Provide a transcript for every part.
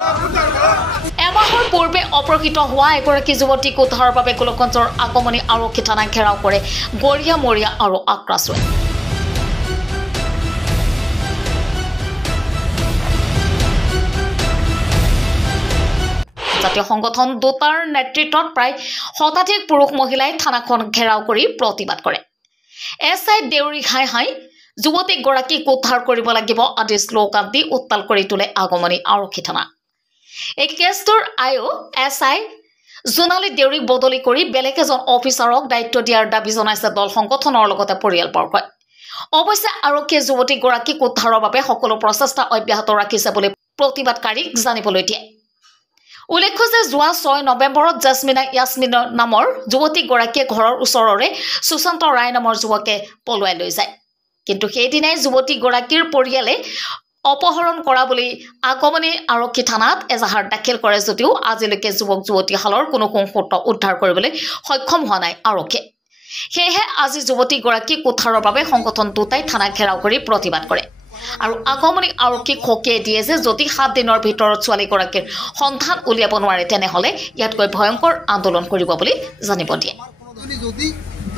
এমাহৰ পূৰ্বে অপহৃত হোৱা এগৰাকী যুৱতীক উদ্ধাৰৰ বাবে গোলকগঞ্জৰ আগমনী আৰক্ষী থানাক ঘেৰাও কৰে গৰিয়া মৰিয়া আৰু আক্ৰাছুৱে। জাতীয় সংগঠন দুটাৰ নেতৃত্বত প্ৰায় শতাধিক পুৰুষ মহিলাই থানাখন ঘেৰাও কৰি প্ৰতিবাদ কৰে। এছআই দেউৰী হাই হাই যুৱতী গৰাকীক উদ্ধাৰ কৰিব লাগিব আদি শ্লোগান দি উত্তাল কৰি তোলে আগমনী আৰক্ষী থানা। এই কেছটোৰ আইও এছআই জোনালী দেউৰীক বদলি কৰি বেলেগ এজন অফিচাৰক দায়িত্ব দিয়াৰ দাবী জনাইছে দল সংগঠনৰ লগতে পৰিয়ালবৰ্গই। অৱশ্যে আৰক্ষীয়ে যুৱতীগৰাকীক উদ্ধাৰৰ বাবে সকলো প্ৰচেষ্টা অব্যাহত ৰাখিছে বুলি প্ৰতিবাদকাৰীক জানিবলৈ দিয়ে। উল্লেখ্য যে যোৱা 6 নৱেম্বৰত জাসমিনা ইয়াছমিন নামৰ যুৱতীগৰাকীয়ে ঘৰৰ ওচৰৰে সুশান্ত ৰায় নামৰ যুৱকে পলুৱাই লৈ যায়। কিন্তু সেইদিনাই যুৱতীগৰাকীৰ পৰিয়ালে অপহৰণ কৰা বুলি আগমনী আৰক্ষী থানাত এজাহাৰ দাখিল কৰে যদিও আজিলৈকে যুৱক যুৱতীহালৰ কোনো সংসূত্ৰ উদ্ধাৰ কৰিবলৈ সক্ষম হোৱা নাই আৰক্ষীয়ে। সেয়েহে আজি যুৱতীগৰাকীক উদ্ধাৰৰ বাবে সংগঠন দুটাই থানাক ঘেৰাও কৰি প্ৰতিবাদ কৰে আৰু আগমনী আৰক্ষীক সকীয়াই দিয়ে যে যদি 7 দিনৰ ভিতৰত ছোৱালীগৰাকীৰ সন্ধান উলিয়াব নোৱাৰে তেনেহ'লে ইয়াতকৈ ভয়ংকৰ আন্দোলন কৰিব বুলি জানিব দিয়ে।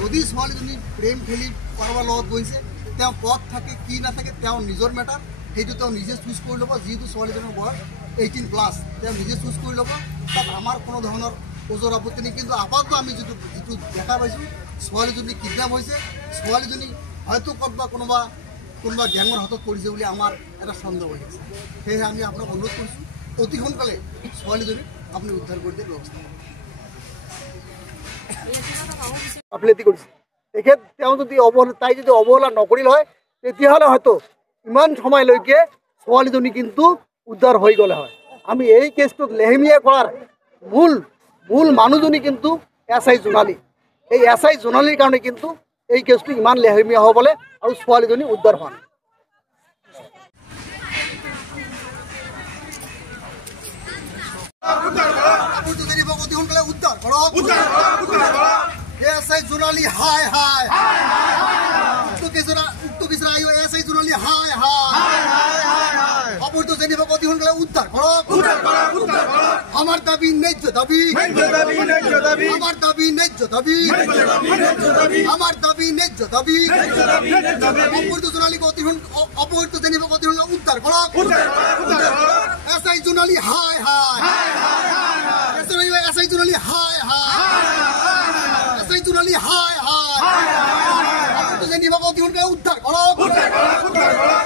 যদি ছোৱালীজনী প্ৰেম খেলি কাৰোবাৰ লগত গৈছে তেওঁ পথ থাকে কি নাথাকে তেওঁ নিজৰ মেটাৰ সেইটো তেওঁ নিজে চুজ কৰি ল'ব। যিহেতু ছোৱালীজনীৰ বয়স 18+ তেওঁ নিজে চুজ কৰি ল'ব। তাত আমাৰ কোনো ধৰণৰ ওজৰ আপত্তি নেই। কিন্তু আপাতত আমি যিটো দেখা পাইছোঁ ছোৱালীজনী কিডনেপ হৈছে। ছোৱালীজনী হয়তো কোনোবা গ্যাঙৰ হাতত পৰিছে বুলি আমাৰ এটা সন্দেহ হৈ আছে। সেয়েহে আমি আপোনাক অনুৰোধ কৰিছোঁ অতি সোনকালে ছোৱালীজনীক আপুনি উদ্ধাৰ কৰি দিয়াৰ ব্যৱস্থা গাফিলতি কৰিছে। তেখেত তেওঁ যদি তাই যদি অৱহেলা নকৰিল হয় তেতিয়াহ'লে হয়তো ইমান সময়লৈকে ছোৱালীজনী কিন্তু উদ্ধাৰ হৈ গ'লে হয়। আমি এই কেছটোত লেহেমীয়া কৰাৰ মূল মানুহজনী কিন্তু এছআই জোনালী। এই এছআই জোনালীৰ কাৰণে কিন্তু এই কেছটো ইমান লেহেমীয়া হ'বলৈ আৰু ছোৱালীজনী উদ্ধাৰ হোৱা নাই। অতি সোনকালে উদ্ধাৰ কৰক। এছআই জোনালী হাই হাই উক্ত কেছৰ আইও এছআই জোনালী হাই হাই অপহৃত যুৱক অতি সোনকালে উদ্ধাৰ কৰক। আমাৰ দাবী ন্যায্য দাবী, আমাৰ দাবী ন্যায্য দাবী, আমাৰ দাবী ন্যায্য দাবী। অপহৃত জোনালীক অপহৃত যুৱক অতি সোনকালে উদ্ধাৰ কৰক। SI Jonali hi hi, SI Jonali hi hi, SI Jonali hi হাই। অপহৃত যুৱক অতি সোনকালে উদ্ধাৰ কৰক।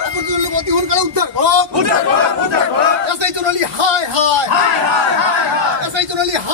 অপহৃত যুৱক অতি সোনকালে উদ্ধাৰ কৰক। SI Jonali hi hi, SI Jonali হাই।